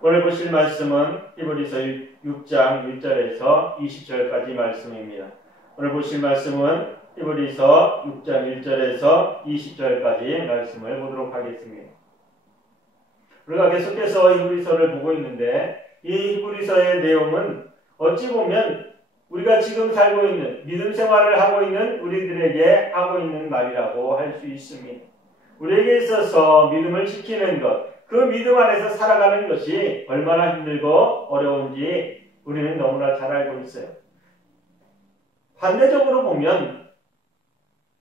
오늘 보실 말씀은 히브리서 6장 1절에서 20절까지 말씀입니다. 오늘 보실 말씀은 히브리서 6장 1절에서 20절까지 말씀을 보도록 하겠습니다. 우리가 계속해서 히브리서를 보고 있는데 이 히브리서의 내용은 어찌 보면 우리가 지금 살고 있는 믿음 생활을 하고 있는 우리들에게 하고 있는 말이라고 할 수 있습니다. 우리에게 있어서 믿음을 지키는 것, 그 믿음 안에서 살아가는 것이 얼마나 힘들고 어려운지 우리는 너무나 잘 알고 있어요. 반대적으로 보면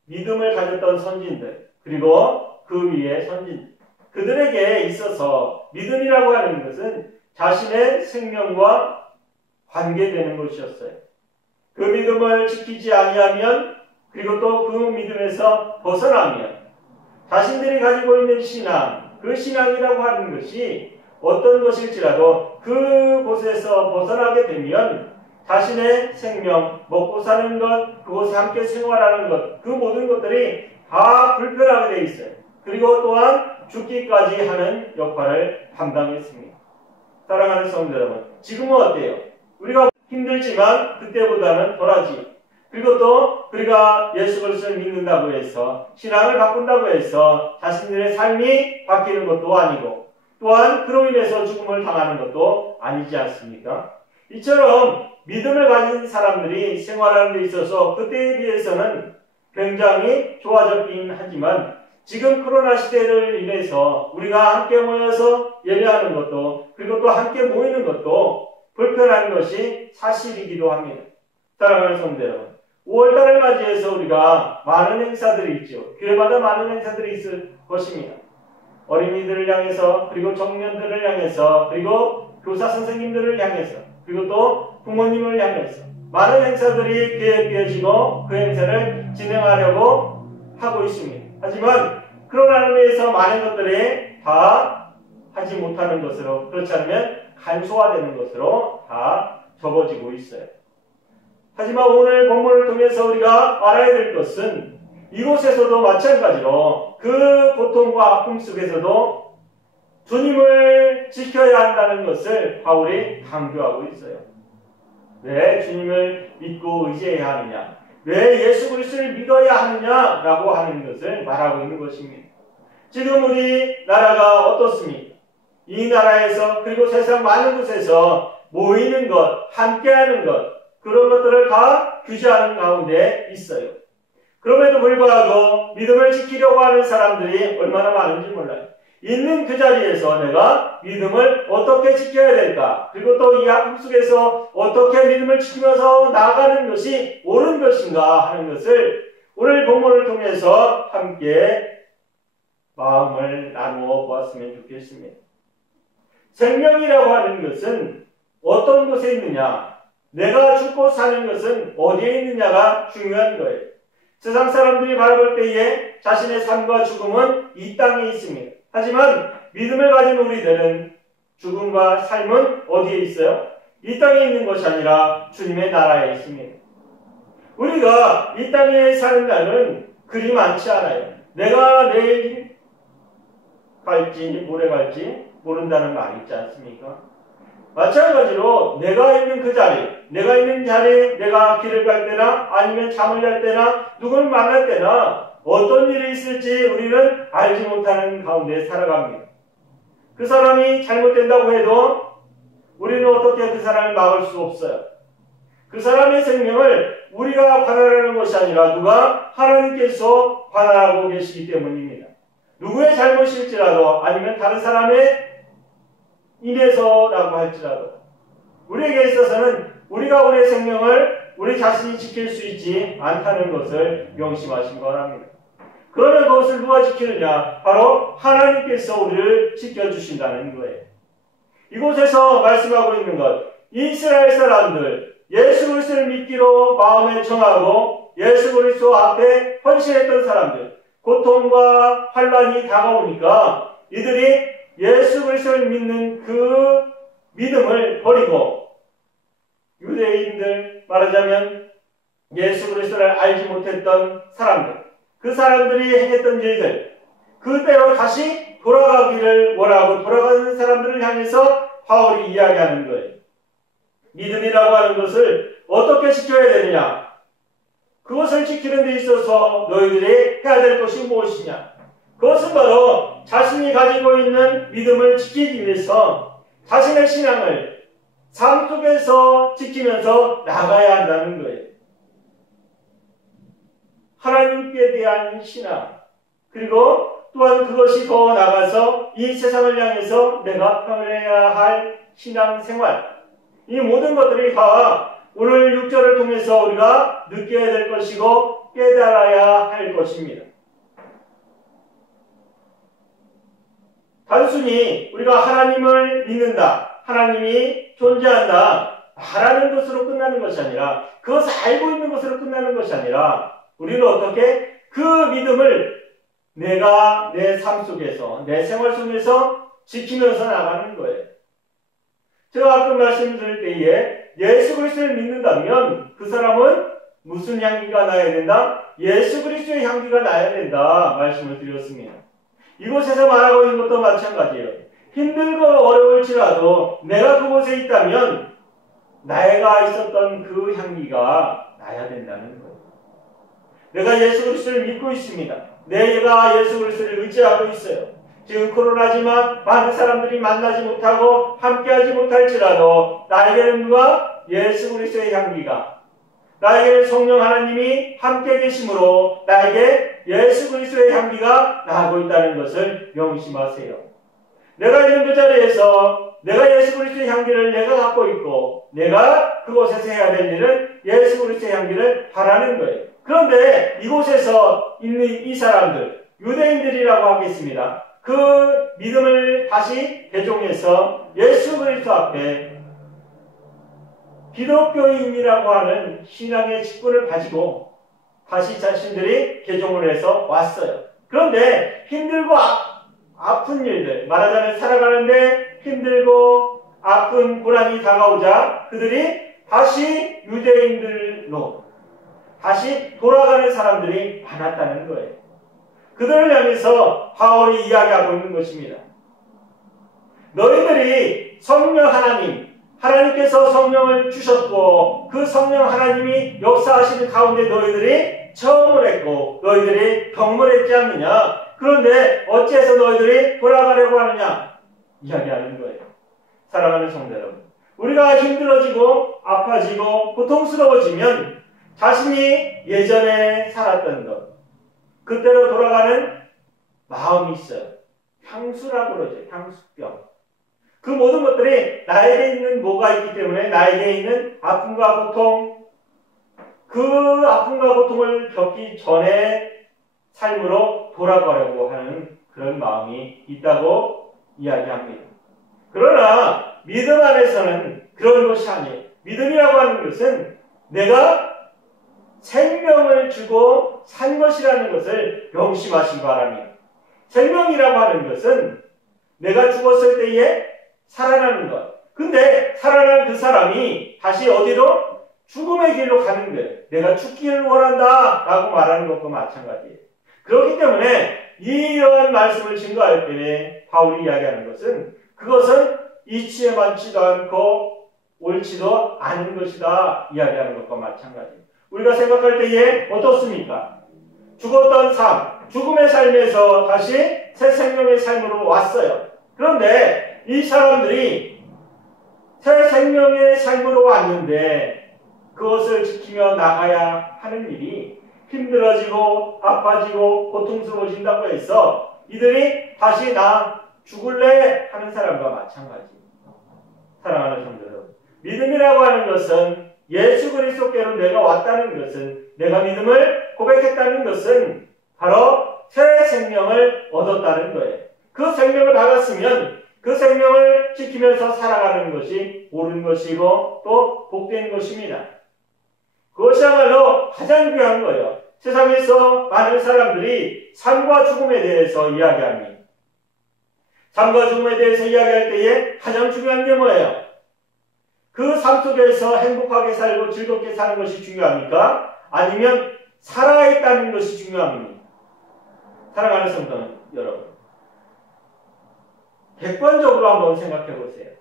믿음을 가졌던 선진들, 그리고 그 위에 선진들, 그들에게 있어서 믿음이라고 하는 것은 자신의 생명과 관계되는 것이었어요. 그 믿음을 지키지 아니하면, 그리고 또 그 믿음에서 벗어나면 자신들이 가지고 있는 신앙, 그 신앙이라고 하는 것이 어떤 것일지라도 그곳에서 벗어나게 되면 자신의 생명, 먹고 사는 것, 그곳에 함께 생활하는 것, 그 모든 것들이 다 불편하게 되어 있어요. 그리고 또한 죽기까지 하는 역할을 감당했습니다. 사랑하는 성도 여러분, 지금은 어때요? 우리가 힘들지만 그때보다는 덜하지. 그리고 또 우리가 예수 그리스도를 믿는다고 해서, 신앙을 바꾼다고 해서 자신들의 삶이 바뀌는 것도 아니고, 또한 그로 인해서 죽음을 당하는 것도 아니지 않습니까? 이처럼 믿음을 가진 사람들이 생활하는 데 있어서 그때에 비해서는 굉장히 좋아졌긴 하지만, 지금 코로나 시대를 인해서 우리가 함께 모여서 예배하는 것도, 그리고 또 함께 모이는 것도 불편한 것이 사실이기도 합니다. 사랑하는 성도 여러분, 5월달을 맞이해서 우리가 많은 행사들이 있죠. 교회마다 많은 행사들이 있을 것입니다. 어린이들을 향해서, 그리고 청년들을 향해서, 그리고 교사 선생님들을 향해서, 그리고 또 부모님을 향해서 많은 행사들이 계획되어지고 그 행사를 진행하려고 하고 있습니다. 하지만 그러나 의미에서 많은 것들이 다 하지 못하는 것으로, 그렇지 않으면 간소화되는 것으로 다 접어지고 있어요. 하지만 오늘 본문을 통해서 우리가 알아야 될 것은 이곳에서도 마찬가지로 그 고통과 아픔 속에서도 주님을 지켜야 한다는 것을 바울이 강조하고 있어요. 왜 주님을 믿고 의지해야 하느냐? 왜 예수 그리스도를 믿어야 하느냐라고 하는 것을 말하고 있는 것입니다. 지금 우리 나라가 어떻습니까? 이 나라에서, 그리고 세상 많은 곳에서 모이는 것, 함께하는 것, 그런 것들을 다 규제하는 가운데 있어요. 그럼에도 불구하고 믿음을 지키려고 하는 사람들이 얼마나 많은지 몰라요. 있는 그 자리에서 내가 믿음을 어떻게 지켜야 될까? 그리고 또 이 아픔 속에서 어떻게 믿음을 지키면서 나아가는 것이 옳은 것인가 하는 것을 오늘 본문을 통해서 함께 마음을 나누어 보았으면 좋겠습니다. 생명이라고 하는 것은 어떤 곳에 있느냐? 내가 죽고 사는 것은 어디에 있느냐가 중요한 거예요. 세상 사람들이 바라볼 때에 자신의 삶과 죽음은 이 땅에 있습니다. 하지만 믿음을 가진 우리들은 죽음과 삶은 어디에 있어요? 이 땅에 있는 것이 아니라 주님의 나라에 있습니다. 우리가 이 땅에 사는 날은 그리 많지 않아요. 내가 내일 갈지 모레 갈지 모른다는 말이 있지 않습니까? 마찬가지로 내가 있는 그 자리, 내가 길을 갈 때나 아니면 잠을 잘 때나 누구를 만날 때나 어떤 일이 있을지 우리는 알지 못하는 가운데 살아갑니다. 그 사람이 잘못된다고 해도 우리는 어떻게 그 사람을 막을 수 없어요. 그 사람의 생명을 우리가 관할하는 것이 아니라 누가 하나님께서 관할하고 계시기 때문입니다. 누구의 잘못일지라도 아니면 다른 사람의 인해서라고 할지라도 우리에게 있어서는 우리가 우리의 생명을 우리 자신이 지킬 수 있지 않다는 것을 명심하신 바랍니다. 그러면 그것을 누가 지키느냐? 바로 하나님께서 우리를 지켜주신다는 거예요. 이곳에서 말씀하고 있는 것, 이스라엘 사람들, 예수 그리스도를 믿기로 마음에 정하고 예수 그리스도 앞에 헌신했던 사람들, 고통과 환난이 다가오니까 이들이 예수 그리스도를 믿는 그 믿음을 버리고 유대인들, 말하자면 예수 그리스도를 알지 못했던 사람들, 그 사람들이 행했던 일들, 그대로 다시 돌아가기를 원하고 돌아가는 사람들을 향해서 바울이 이야기하는 거예요. 믿음이라고 하는 것을 어떻게 지켜야 되느냐? 그것을 지키는 데 있어서 너희들이 해야 될 것이 무엇이냐? 그것은 바로 자신이 가지고 있는 믿음을 지키기 위해서 자신의 신앙을 삶 속에서 지키면서 나가야 한다는 거예요. 하나님께 대한 신앙, 그리고 또한 그것이 더 나아가서 이 세상을 향해서 내가 평해야 할 신앙생활, 이 모든 것들이 다 오늘 6절을 통해서 우리가 느껴야 될 것이고 깨달아야 할 것입니다. 단순히 우리가 하나님을 믿는다, 하나님이 존재한다 말하는 것으로 끝나는 것이 아니라, 그것을 알고 있는 것으로 끝나는 것이 아니라, 우리는 어떻게 그 믿음을 내가 내 삶 속에서, 내 생활 속에서 지키면서 나가는 거예요. 제가 아까 말씀드릴 때에 예수 그리스도를 믿는다면 그 사람은 무슨 향기가 나야 된다? 예수 그리스도의 향기가 나야 된다 말씀을 드렸습니다. 이곳에서 말하고 있는 것도 마찬가지예요. 힘들고 어려울지라도 내가 그곳에 있다면 내가 있었던 그 향기가 나야 된다는 거예요. 내가 예수 그리스도를 믿고 있습니다. 내가 예수 그리스도를 의지하고 있어요. 지금 코로나지만 많은 사람들이 만나지 못하고 함께하지 못할지라도 나에게는 누가? 예수 그리스도의 향기가, 나에게는 성령 하나님이 함께 계심으로 나에게 예수 그리스도의 향기가 나고 있다는 것을 명심하세요. 내가 있는 그 자리에서 내가 예수 그리스도의 향기를 내가 갖고 있고 내가 그곳에서 해야 될 일은 예수 그리스도의 향기를 바라는 거예요. 그런데 이곳에서 있는 이 사람들, 유대인들이라고 하겠습니다. 그 믿음을 다시 개종해서 예수 그리스도 앞에 기독교인이라고 하는 신앙의 직분을 가지고 다시 자신들이 개종을 해서 왔어요. 그런데 힘들고 아픈 일들, 말하자면 살아가는데 힘들고 아픈 고난이 다가오자 그들이 다시 유대인들로 다시 돌아가는 사람들이 많았다는 거예요. 그들을 향해서 바울이 이야기하고 있는 것입니다. 너희들이 성령 하나님께서 성령을 주셨고 그 성령 하나님이 역사하시는 가운데 너희들이 체험을 했고 너희들이 경험했지 않느냐? 그런데 어찌해서 너희들이 돌아가려고 하느냐? 이야기하는 거예요. 사랑하는 성도 여러분, 우리가 힘들어지고 아파지고 고통스러워지면 자신이 예전에 살았던 것, 그때로 돌아가는 마음이 있어요. 향수라고 그러죠. 향수병. 그 모든 것들이 나에게 있는 뭐가 있기 때문에 나에게 있는 아픔과 고통, 그 아픔과 고통을 겪기 전에 삶으로 돌아가려고 하는 그런 마음이 있다고 이야기합니다. 그러나 믿음 안에서는 그런 것이 아니에요. 믿음이라고 하는 것은 내가 생명을 주고 산 것이라는 것을 명심하시기 바랍니다. 생명이라고 하는 것은 내가 죽었을 때에 살아나는 것. 근데 살아난 그 사람이 다시 어디로? 죽음의 길로 가는 거예요. 내가 죽기를 원한다 라고 말하는 것과 마찬가지예요. 그렇기 때문에 이러한 말씀을 증거할 때에 바울이 이야기하는 것은 그것은 이치에 맞지도 않고 옳지도 않은 것이다 이야기하는 것과 마찬가지예요. 우리가 생각할 때에 어떻습니까? 죽었던 삶, 죽음의 삶에서 다시 새 생명의 삶으로 왔어요. 그런데 이 사람들이 새 생명의 삶으로 왔는데 그것을 지키며 나가야 하는 일이 힘들어지고 아파지고 고통스러워진다고 해서 이들이 다시 나 죽을래 하는 사람과 마찬가지입니다. 사랑하는 성도 여러분, 믿음이라고 하는 것은 예수 그리스도께로 내가 왔다는 것은, 내가 믿음을 고백했다는 것은 바로 새 생명을 얻었다는 거예요. 그 생명을 받았으면 그 생명을 지키면서 살아가는 것이 옳은 것이고 또 복된 것입니다. 그것이야말로 가장 귀한 거예요. 세상에서 많은 사람들이 삶과 죽음에 대해서 이야기합니다. 삶과 죽음에 대해서 이야기할 때에 가장 중요한 게 뭐예요? 그 삶 속에서 행복하게 살고 즐겁게 사는 것이 중요합니까? 아니면 살아있다는 것이 중요합니까? 사랑하는 성도 여러분, 객관적으로 한번 생각해 보세요.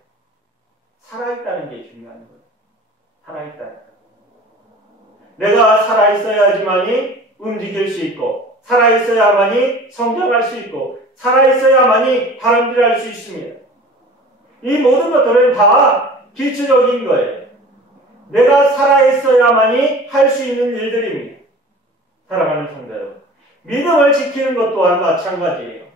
살아있다는 게 중요한 거예요. 살아있다는 거. 내가 살아있어야지만이 움직일 수 있고, 살아있어야만이 성장할 수 있고, 살아있어야만이 바람질할 수 있습니다. 이 모든 것들은 다 기초적인 거예요. 내가 살아있어야만이 할 수 있는 일들입니다. 사랑하는 성도 여러분, 믿음을 지키는 것 또한 마찬가지예요.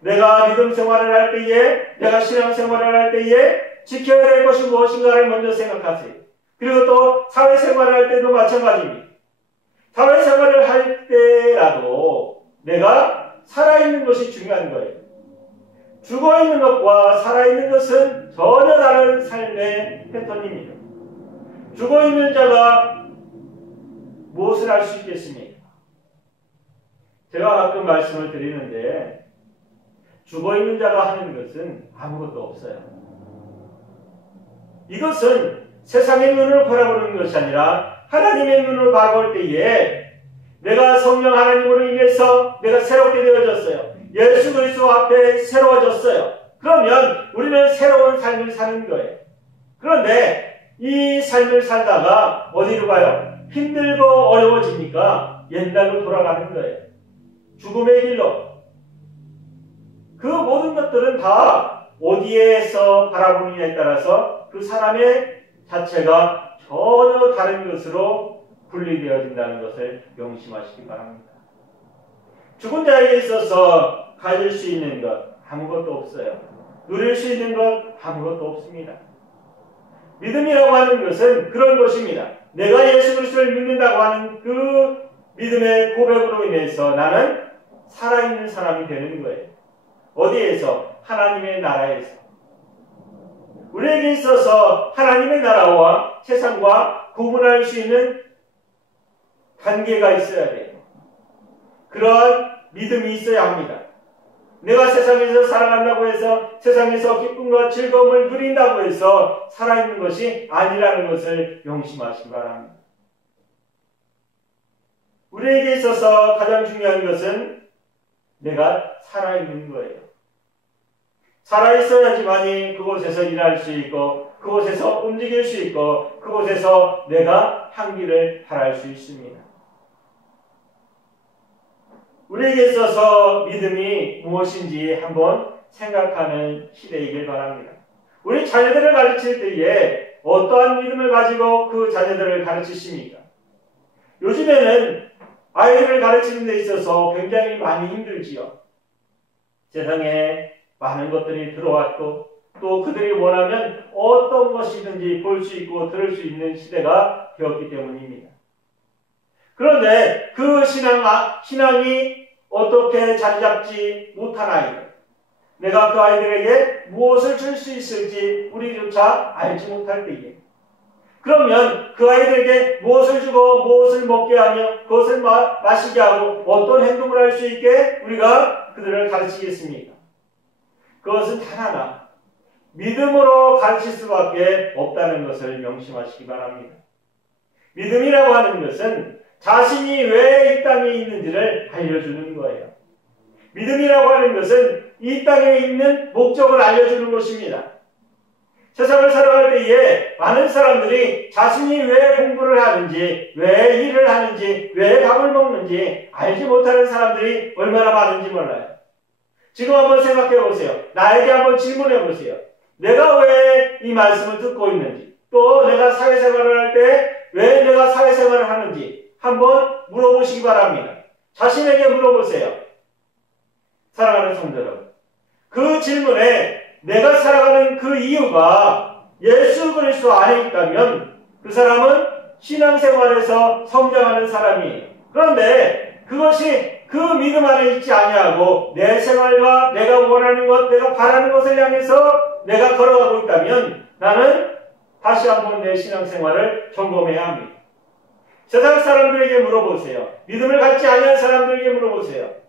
내가 믿음 생활을 할 때에, 내가 신앙 생활을 할 때에 지켜야 될 것이 무엇인가를 먼저 생각하세요. 그리고 또 사회생활을 할 때도 마찬가지입니다. 사회생활을 할 때라도 내가 살아있는 것이 중요한 거예요. 죽어있는 것과 살아있는 것은 전혀 다른 삶의 패턴입니다. 죽어있는 자가 무엇을 할 수 있겠습니까? 제가 가끔 말씀을 드리는데 죽어있는 자가 하는 것은 아무것도 없어요. 이것은 세상의 눈을 바라보는 것이 아니라 하나님의 눈을 바라볼 때에 내가 성령 하나님으로 인해서 내가 새롭게 되어졌어요. 예수 그리스도 앞에 새로워졌어요. 그러면 우리는 새로운 삶을 사는 거예요. 그런데 이 삶을 살다가 어디로 가요? 힘들고 어려워지니까 옛날로 돌아가는 거예요. 죽음의 길로. 그 모든 것들은 다 어디에서 바라보느냐에 따라서 그 사람의 자체가 전혀 다른 것으로 분리되어진다는 것을 명심하시기 바랍니다. 죽은 자에게 있어서 가질 수 있는 것 아무것도 없어요. 누릴 수 있는 것 아무것도 없습니다. 믿음이라고 하는 것은 그런 것입니다. 내가 예수 그리스도를 믿는다고 하는 그 믿음의 고백으로 인해서 나는 살아있는 사람이 되는 거예요. 어디에서? 하나님의 나라에서. 우리에게 있어서 하나님의 나라와 세상과 구분할 수 있는 관계가 있어야 돼요. 그러한 믿음이 있어야 합니다. 내가 세상에서 살아간다고 해서 세상에서 기쁨과 즐거움을 누린다고 해서 살아있는 것이 아니라는 것을 명심하시기 바랍니다. 우리에게 있어서 가장 중요한 것은 내가 살아있는 거예요. 살아있어야지만이 그곳에서 일할 수 있고 그곳에서 움직일 수 있고 그곳에서 내가 향기를 발할 수 있습니다. 우리에게 있어서 믿음이 무엇인지 한번 생각하는 시대이길 바랍니다. 우리 자녀들을 가르칠 때에 어떠한 믿음을 가지고 그 자녀들을 가르치십니까? 요즘에는 아이들을 가르치는 데 있어서 굉장히 많이 힘들지요. 세상에 많은 것들이 들어왔고 또 그들이 원하면 어떤 것이든지 볼 수 있고 들을 수 있는 시대가 되었기 때문입니다. 그런데 그 신앙이 어떻게 자리 잡지 못한 아이들, 내가 그 아이들에게 무엇을 줄 수 있을지 우리조차 알지 못할 때에 그러면 그 아이들에게 무엇을 주고 무엇을 먹게 하며 그것을 마시게 하고 어떤 행동을 할 수 있게 우리가 그들을 가르치겠습니까? 그것은 단 하나, 믿음으로 가르칠 수밖에 없다는 것을 명심하시기 바랍니다. 믿음이라고 하는 것은 자신이 왜 이 땅에 있는지를 알려주는 거예요. 믿음이라고 하는 것은 이 땅에 있는 목적을 알려주는 것입니다. 세상을 살아갈 때에 많은 사람들이 자신이 왜 공부를 하는지, 왜 일을 하는지, 왜 밥을 먹는지 알지 못하는 사람들이 얼마나 많은지 몰라요. 지금 한번 생각해 보세요. 나에게 한번 질문해 보세요. 내가 왜 이 말씀을 듣고 있는지, 또 내가 사회생활을 할 때 왜 내가 사회생활을 하는지 한번 물어보시기 바랍니다. 자신에게 물어보세요. 사랑하는 성도 여러분, 그 질문에 내가 살아가는 그 이유가 예수 그리스도 안에 있다면 그 사람은 신앙생활에서 성장하는 사람이에요. 그런데 그것이 그 믿음 안에 있지 아니하고 내 생활과 내가 원하는 것, 내가 바라는 것을 향해서 내가 걸어가고 있다면 나는 다시 한번 내 신앙생활을 점검해야 합니다. 세상 사람들에게 물어보세요. 믿음을 갖지 아니한 사람들에게 물어보세요.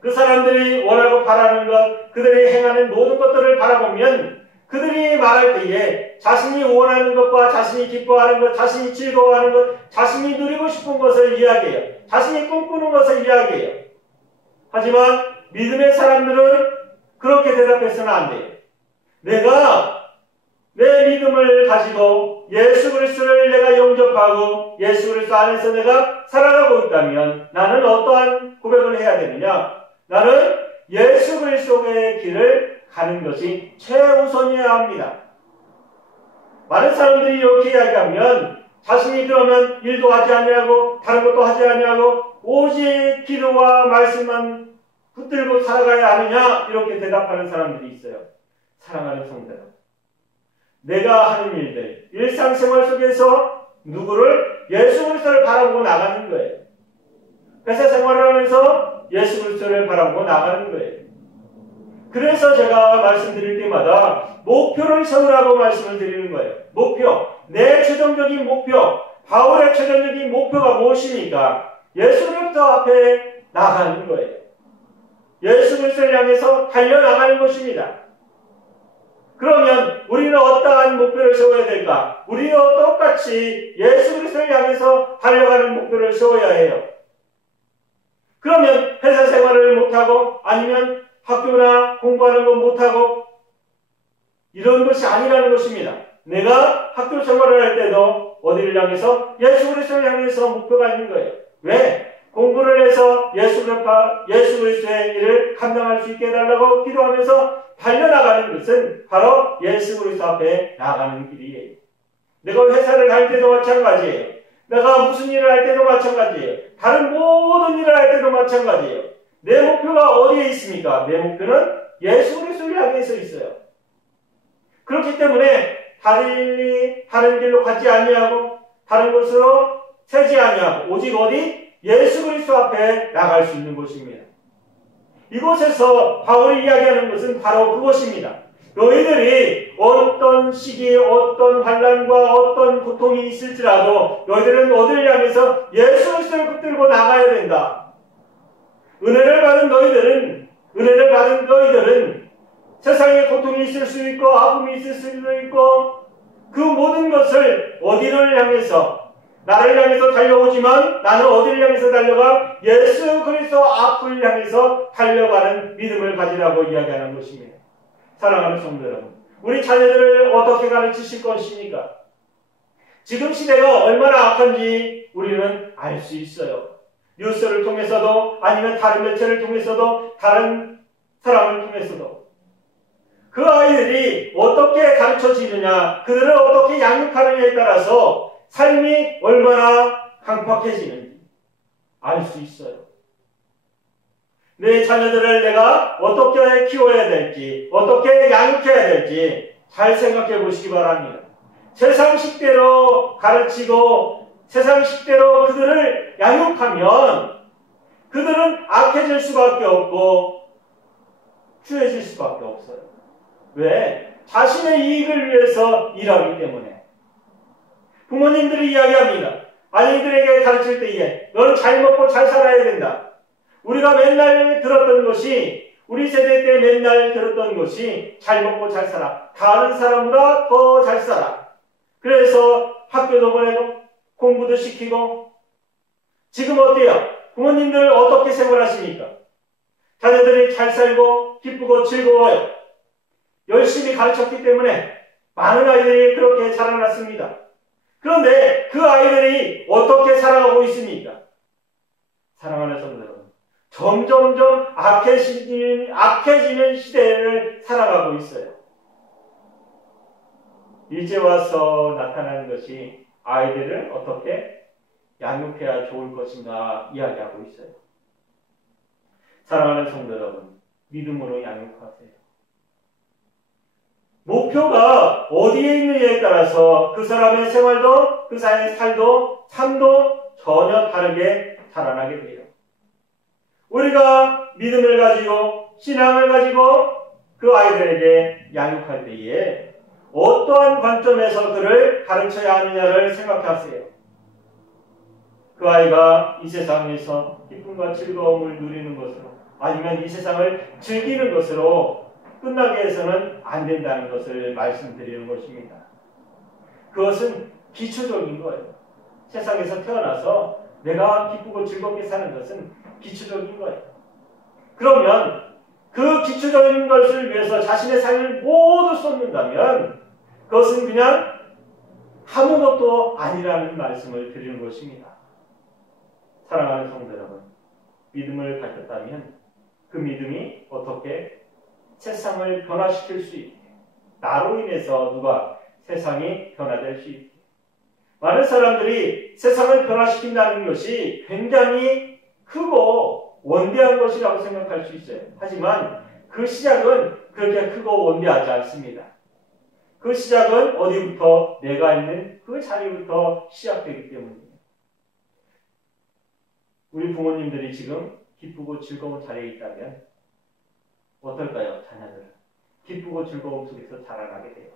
그 사람들이 원하고 바라는 것, 그들이 행하는 모든 것들을 바라보면 그들이 말할 때에 자신이 원하는 것과 자신이 기뻐하는 것, 자신이 즐거워하는 것, 자신이 누리고 싶은 것을 이야기해요. 자신이 꿈꾸는 것을 이야기해요. 하지만 믿음의 사람들은 그렇게 대답해서는 안 돼요. 내가 내 믿음을 가지고 예수 그리스도를 내가 영접하고 예수 그리스도 안에서 내가 살아가고 있다면 나는 어떠한 고백을 해야 되느냐? 나는 예수 그리스도의 길을 가는 것이 최우선이어야 합니다. 많은 사람들이 이렇게 이야기하면 자신이 그러면 일도 하지 아니하고 다른 것도 하지 아니하고 오직 기도와 말씀만 붙들고 살아가야 하느냐 이렇게 대답하는 사람들이 있어요. 사랑하는 성도 여러분, 내가 하는 일들, 일상생활 속에서 누구를 예수 그리스도를 바라보고 나가는 거예요. 회사 생활을 하면서 예수 그리스도를 바라보고 나가는 거예요. 그래서 제가 말씀드릴 때마다 목표를 세우라고 말씀을 드리는 거예요. 목표, 내 최종적인 목표, 바울의 최종적인 목표가 무엇입니까? 예수 그리스도 앞에 나가는 거예요. 예수 그리스도를 향해서 달려나가는 것입니다. 그러면 우리는 어떠한 목표를 세워야 될까? 우리는 똑같이 예수 그리스도를 향해서 달려가는 목표를 세워야 해요. 그러면 회사 생활을 못하고 아니면 학교나 공부하는 거 못하고 이런 것이 아니라는 것입니다. 내가 학교 생활을 할 때도 어디를 향해서? 예수 그리스도를 향해서 목표가 있는 거예요. 왜? 공부를 해서 예수 그리스도의 일을 감당할 수 있게 해달라고 기도하면서 달려나가는 것은 바로 예수 그리스도 앞에 나가는 길이에요. 내가 회사를 할 때도 마찬가지예요. 내가 무슨 일을 할 때도 마찬가지예요. 다른 모든 일을 할 때도 마찬가지예요. 내 목표가 어디에 있습니까? 내 목표는 예수 그리스도를 향해서 있어요. 그렇기 때문에 다른 길로 가지 아니하고 다른 곳으로 새지 아니하고 오직 어디? 예수 그리스도 앞에 나갈 수 있는 곳입니다. 이곳에서 바울이 이야기하는 것은 바로 그것입니다. 너희들이 어떤 시기에 어떤 환난과 어떤 고통이 있을지라도 너희들은 어디를 향해서 예수 그리스도를 붙들고 나가야 된다. 은혜를 받은 너희들은 세상에 고통이 있을 수 있고 아픔이 있을 수도 있고 그 모든 것을 어디를 향해서 나를 향해서 달려오지만 나는 어디를 향해서 달려가? 예수 그리스도 앞을 향해서 달려가는 믿음을 가지라고 이야기하는 것입니다. 사랑하는 성도 여러분, 우리 자녀들을 어떻게 가르치실 것입니까? 지금 시대가 얼마나 악한지 우리는 알 수 있어요. 뉴스를 통해서도 아니면 다른 매체를 통해서도 다른 사람을 통해서도 그 아이들이 어떻게 가르쳐지느냐, 그들을 어떻게 양육하느냐에 따라서 삶이 얼마나 강팍해지는지 알 수 있어요. 내 자녀들을 내가 어떻게 키워야 될지, 어떻게 양육해야 될지 잘 생각해 보시기 바랍니다. 세상식대로 가르치고 세상식대로 그들을 양육하면 그들은 악해질 수밖에 없고 추해질 수밖에 없어요. 왜? 자신의 이익을 위해서 일하기 때문에. 부모님들이 이야기합니다. 아이들에게 가르칠 때에 너는 잘 먹고 잘 살아야 된다. 우리가 맨날 들었던 것이, 우리 세대 때 맨날 들었던 것이 잘 먹고 잘 살아. 다른 사람보다 더 잘 살아. 그래서 학교도 보내고 공부도 시키고. 지금 어때요? 부모님들 어떻게 생활하십니까? 자녀들이 잘 살고 기쁘고 즐거워요. 열심히 가르쳤기 때문에 많은 아이들이 그렇게 자라났습니다. 그런데 그 아이들이 어떻게 살아가고 있습니까? 사랑하는 성도 여러분, 점점점 악해지는 시대를 살아가고 있어요. 이제 와서 나타나는 것이 아이들을 어떻게 양육해야 좋을 것인가 이야기하고 있어요. 사랑하는 성도 여러분, 믿음으로 양육하세요. 목표가 어디에 있느냐에 따라서 그 사람의 생활도, 그 사람의 삶도 전혀 다르게 자라나게 돼요. 우리가 믿음을 가지고 신앙을 가지고 그 아이들에게 양육할 때에 어떠한 관점에서 그를 가르쳐야 하느냐를 생각하세요. 그 아이가 이 세상에서 기쁨과 즐거움을 누리는 것으로 아니면 이 세상을 즐기는 것으로 끝나게 해서는 안 된다는 것을 말씀드리는 것입니다. 그것은 기초적인 거예요. 세상에서 태어나서 내가 기쁘고 즐겁게 사는 것은 기초적인 거예요. 그러면 그 기초적인 것을 위해서 자신의 삶을 모두 쏟는다면 그것은 그냥 아무것도 아니라는 말씀을 드리는 것입니다. 사랑하는 성도 여러분, 믿음을 가졌다면 그 믿음이 어떻게 세상을 변화시킬 수 있게, 나로 인해서 누가 세상이 변화될 수 있게. 많은 사람들이 세상을 변화시킨다는 것이 굉장히 크고 원대한 것이라고 생각할 수 있어요. 하지만 그 시작은 그렇게 크고 원대하지 않습니다. 그 시작은 어디부터? 내가 있는 그 자리부터 시작되기 때문입니다. 우리 부모님들이 지금 기쁘고 즐거운 자리에 있다면 어떨까요? 자녀들은 기쁘고 즐거움 속에서 자라나게 돼요.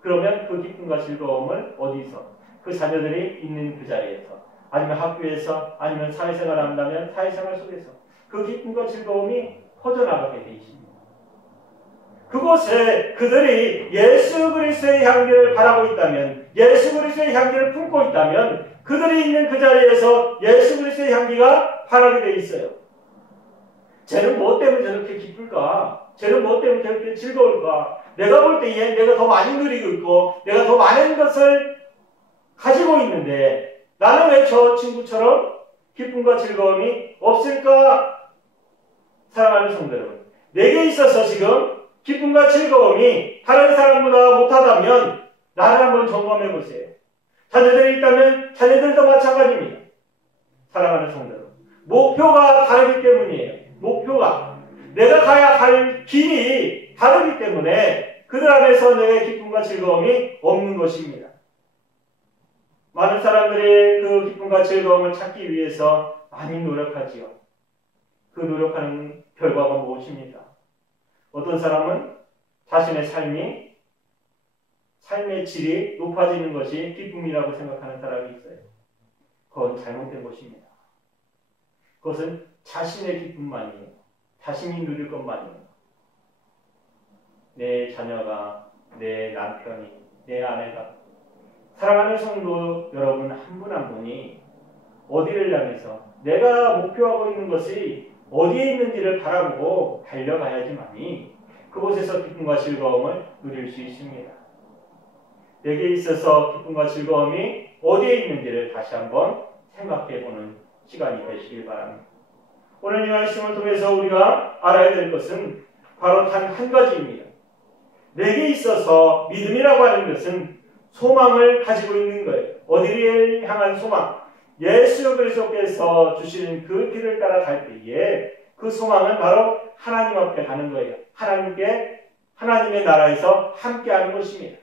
그러면 그 기쁨과 즐거움을 어디서? 그 자녀들이 있는 그 자리에서, 아니면 학교에서, 아니면 사회생활을 한다면 사회생활 속에서 그 기쁨과 즐거움이 퍼져나가게 돼 있습니다. 그곳에 그들이 예수 그리스도의 향기를 바라고 있다면, 예수 그리스도의 향기를 품고 있다면 그들이 있는 그 자리에서 예수 그리스도의 향기가 바라게 돼 있어요. 쟤는 뭐 때문에 저렇게 기쁠까? 쟤는 뭐 때문에 저렇게 즐거울까? 내가 볼 때에 내가 더 많이 누리고 있고 내가 더 많은 것을 가지고 있는데 나는 왜 저 친구처럼 기쁨과 즐거움이 없을까? 사랑하는 성도 여러분, 내게 있어서 지금 기쁨과 즐거움이 다른 사람보다 못하다면 나를 한번 점검해 보세요. 자녀들이 있다면 자녀들도 마찬가지입니다. 사랑하는 성도 여러분, 목표가 다르기 때문이에요. 목표가 내가 가야 할 길이 다르기 때문에 그들 안에서 내 기쁨과 즐거움이 없는 것입니다. 많은 사람들이 그 기쁨과 즐거움을 찾기 위해서 많이 노력하지요. 그 노력하는 결과가 무엇입니까? 어떤 사람은 자신의 삶의 질이 높아지는 것이 기쁨이라고 생각하는 사람이 있어요. 그건 잘못된 것입니다. 그것은 자신의 기쁨만이에요. 자신이 누릴 것만이에요. 내 자녀가, 내 남편이, 내 아내가, 사랑하는 성도 여러분 한 분 한 분이 어디를 향해서 내가 목표하고 있는 것이 어디에 있는지를 바라보고 달려가야지만이 그곳에서 기쁨과 즐거움을 누릴 수 있습니다. 내게 있어서 기쁨과 즐거움이 어디에 있는지를 다시 한번 생각해보는 시간이 되시길 바랍니다. 오늘 이 말씀을 통해서 우리가 알아야 될 것은 바로 단 한 가지입니다. 내게 있어서 믿음이라고 하는 것은 소망을 가지고 있는 거예요. 어디를 향한 소망? 예수 그리스도께서 주시는 그 길을 따라갈 때에 그 소망은 바로 하나님 앞에 가는 거예요. 하나님의 나라에서 함께하는 것입니다.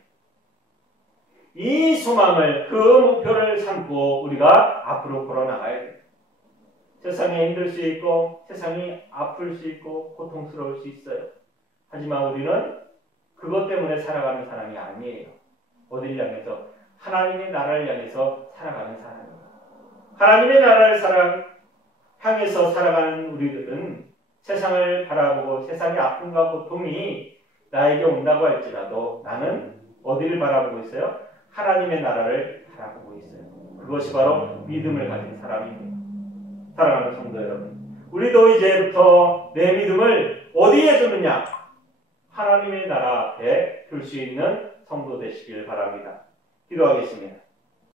이 소망을, 그 목표를 삼고 우리가 앞으로 걸어나가야 돼요. 세상이 힘들 수 있고 세상이 아플 수 있고 고통스러울 수 있어요. 하지만 우리는 그것 때문에 살아가는 사람이 아니에요. 어디를 향해서? 하나님의 나라를 향해서 살아가는 사람이에요. 하나님의 나라를 향해서 살아가는 우리들은 세상을 바라보고 세상의 아픔과 고통이 나에게 온다고 할지라도 나는 어디를 바라보고 있어요? 하나님의 나라를 바라보고 있어요. 그것이 바로 믿음을 가진 사람입니다. 사랑하는 성도 여러분, 우리도 이제부터 내 믿음을 어디에 두느냐? 하나님의 나라 앞에 둘 수 있는 성도 되시길 바랍니다. 기도하겠습니다.